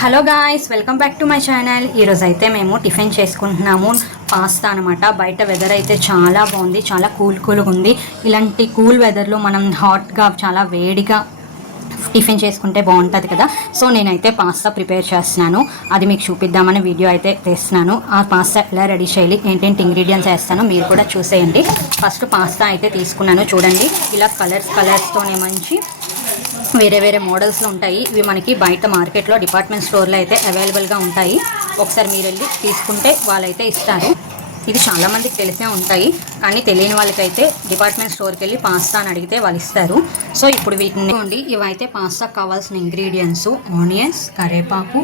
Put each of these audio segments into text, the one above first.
Hello guys, welcome back to my channel. ఈరోజు అయితే మేము టిఫిన్ చేసుకుంటున్నాము, పాస్తా అనమాట. బయట వెదర్ అయితే చాలా బాగుంది, చాలా కూల్గా ఉంది. ఇలాంటి కూల్ వెదర్లో మనం హాట్గా చాలా వేడిగా టిఫిన్ చేసుకుంటే బాగుంటుంది కదా. సో నేనైతే పాస్తా ప్రిపేర్ చేస్తున్నాను, అది మీకు చూపిద్దామని వీడియో అయితే తీస్తున్నాను. ఆ పాస్తా ఎలా రెడీ చేయాలి, ఏంటంటే ఇంగ్రీడియంట్స్ వేస్తాను, మీరు కూడా చూసేయండి. ఫస్ట్ పాస్తా అయితే తీసుకున్నాను, చూడండి. ఇలా కలర్స్తోనే మంచి వేరే వేరే మోడల్స్లో ఉంటాయి. ఇవి మనకి బయట మార్కెట్లో డిపార్ట్మెంట్ స్టోర్లో అయితే అవైలబుల్గా ఉంటాయి. ఒకసారి మీరు వెళ్ళి తీసుకుంటే వాళ్ళైతే ఇస్తారు. ఇది చాలామందికి తెలిసే ఉంటాయి, కానీ తెలియని వాళ్ళకైతే డిపార్ట్మెంట్ స్టోర్కి వెళ్ళి పాస్తా అని అడిగితే వాళ్ళు ఇస్తారు. సో ఇప్పుడు వీటిని ఇవైతే పాస్తా కావాల్సిన ఇంగ్రీడియంట్స్: ఆనియన్స్, కరివేపాకు,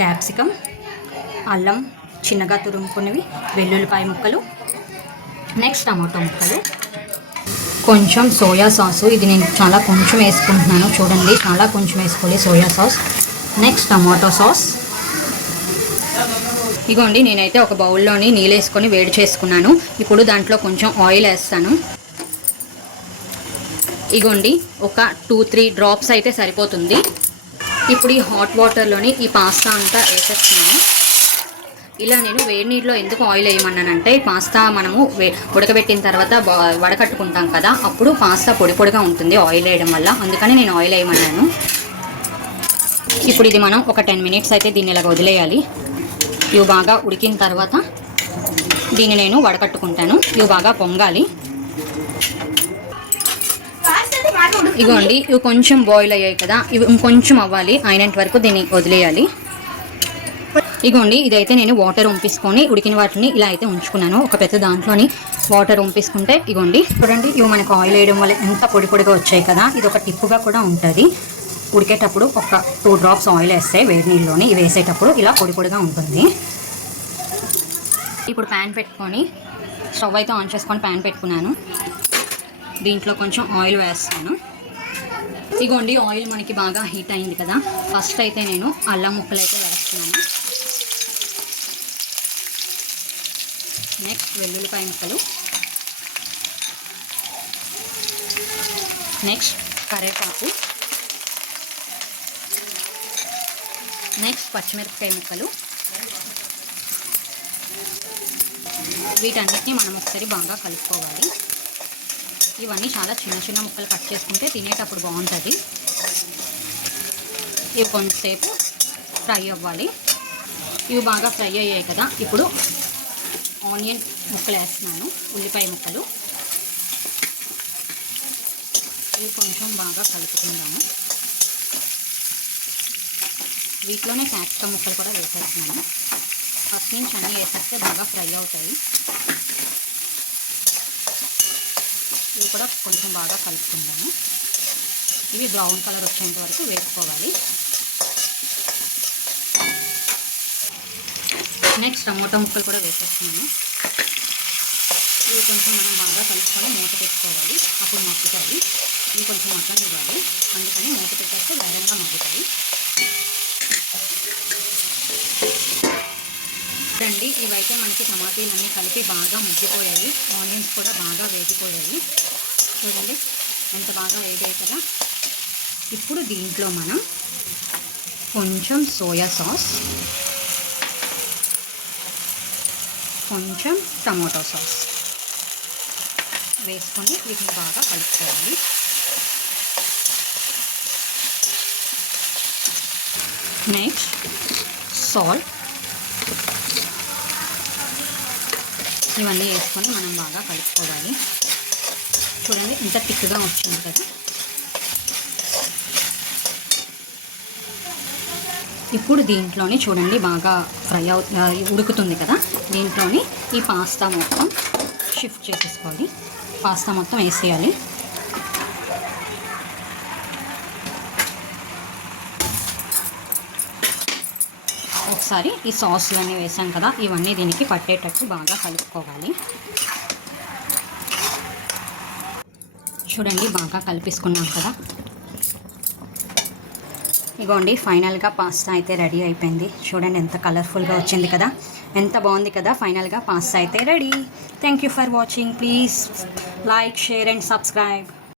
క్యాప్సికమ్, అల్లం చిన్నగా తురుముకున్నవి, వెల్లుల్లిపాయ ముక్కలు, నెక్స్ట్ టమాటో ముక్కలు, కొంచెం సోయా సాసు. ఇది నేను చాలా కొంచెం వేసుకుంటున్నాను, చూడండి, చాలా కొంచెం వేసుకోవాలి soya sauce. Next tomato sauce. ఇగోండి, నేనైతే ఒక బౌల్లోని నీళ్ళు వేసుకొని వేడి చేసుకున్నాను. ఇప్పుడు దాంట్లో కొంచెం ఆయిల్ వేస్తాను. ఇగోండి, ఒక 2-3 డ్రాప్స్ అయితే సరిపోతుంది. ఇప్పుడు ఈ హాట్ వాటర్లోని ఈ పాస్తా అంతా వేసేస్తున్నాను. ఇలా నేను వేడి నీటిలో ఎందుకు ఆయిల్ వేయమన్నానంటే, పాస్తా మనము ఉడకబెట్టిన తర్వాత వడకట్టుకుంటాం కదా, అప్పుడు పాస్తా పొడి పొడిగా ఉంటుంది ఆయిల్ వేయడం వల్ల, అందుకని నేను ఆయిల్ వేయమన్నాను. ఇప్పుడు ఇది మనం ఒక 10 మినిట్స్ అయితే దీన్ని ఇలాగ వదిలేయాలి. ఇవి బాగా ఉడికిన తర్వాత దీన్ని నేను వడకట్టుకుంటాను. ఇవి బాగా పొంగాలి. ఇగోండి, ఇవి కొంచెం బాయిల్ అయ్యాయి కదా, ఇవి ఇంకొంచెం అవ్వాలి, అయినంత వరకు దీన్ని వదిలేయాలి. ఇగోండి, ఇదైతే నేను వాటర్ వంపేసుకొని ఉడికిన వాటిని ఇలా అయితే ఉంచుకున్నాను. ఒక పెద్ద దాంట్లోని వాటర్ వంపేసుకుంటే ఇగోండి, చూడండి, ఇవి మనకు ఆయిల్ వేయడం వల్ల ఎంత పొడి పొడిగా వచ్చాయి కదా. ఇది ఒక టిప్పుగా కూడా ఉంటుంది. ఉడికేటప్పుడు ఒక 2 డ్రాప్స్ ఆయిల్ వేస్తే వేడి నీళ్ళలోని ఇవి వేసేటప్పుడు ఇలా పొడి పొడిగా ఉంటుంది. ఇప్పుడు ప్యాన్ పెట్టుకొని స్టవ్ అయితే ఆన్ చేసుకొని ప్యాన్ పెట్టుకున్నాను. దీంట్లో కొంచెం ఆయిల్ వేస్తాను. ఇగోండి, ఆయిల్ మనకి బాగా హీట్ అయింది కదా. ఫస్ట్ అయితే నేను అల్లం ముక్కలు అయితే వేస్తున్నాను. నెక్స్ట్ వెల్లుల్లిపాయ ముక్కలు, నెక్స్ట్ కరివేపాకు, నెక్స్ట్ పచ్చిమిరపకాయ ముక్కలు. వీటన్నిటిని మనం ఒకసారి బాగా కలుపుకోవాలి. ఇవన్నీ చాలా చిన్న చిన్న ముక్కలు కట్ చేసుకుంటే తినేటప్పుడు బాగుంటుంది. ఇవి కొంచెంసేపు ఫ్రై అవ్వాలి. ఇవి బాగా ఫ్రై అయ్యాయి కదా. ఇప్పుడు ఆనియన్ ముక్కలు వేస్తున్నాను, ఉల్లిపాయ ముక్కలు. ఇవి కొంచెం బాగా కలుపుకుందాము. వీటిలోనే క్యాప్సికమ్ ముక్కలు కూడా వేసేస్తున్నాను. ఫస్ట్ నుంచి అన్నీ వేసేస్తే బాగా ఫ్రై అవుతాయి. ఇవి కూడా కొంచెం బాగా కలుపుకుందాము. ఇవి బ్రౌన్ కలర్ వచ్చేంత వరకు వేసుకోవాలి. నెక్స్ట్ టమాటో ముక్కలు కూడా వేసేస్తున్నాను. ఇవి కొంచెం మనం బాగా కలుపుకొని మూత పెట్టుకోవాలి, అప్పుడు మగ్గుతాయి. ఇవి కొంచెం మగ్గని ఇవ్వాలి, అందుకని మూత పెట్టేస్తే వేగంగా మగ్గుతాయి. చూడండి, ఇవైతే మనకి టమాటీలన్నీ కలిపి బాగా మగ్గిపోయాయి. ఆనియన్స్ కూడా బాగా వేగిపోయాయి. చూడండి ఎంత బాగా వేగాయి కదా. ఇప్పుడు దీంట్లో మనం కొంచెం సోయా సాస్, కొంచెం టమాటో సాస్ వేసుకొని వీటిని బాగా కలుపుకోవాలి. నెక్స్ట్ సాల్ట్, ఇవన్నీ వేసుకొని మనం బాగా కలుపుకోవాలి. చూడండి ఇంత థిక్గా వచ్చింది కదా. ఇప్పుడు దీంట్లోని చూడండి బాగా ఫ్రై ఉడుకుతుంది కదా. దీంట్లోని ఈ పాస్తా మొత్తం షిఫ్ట్ చేసేసుకోవాలి. పాస్తా మొత్తం వేసేయాలి. ఒకసారి ఈ సాస్ ఇవన్నీ వేసాం కదా, ఇవన్నీ దీనికి పట్టేటట్టు బాగా కలుపుకోవాలి. చూడండి బాగా కలిపేసుకున్నాం కదా. ఇగోండి, ఫైనల్గా పాస్తా అయితే రెడీ అయిపోయింది. చూడండి ఎంత కలర్ఫుల్గా వచ్చింది కదా, ఎంత బాగుంది కదా. ఫైనల్గా పాస్తా అయితే ready. Thank you for watching. Please like, share and subscribe.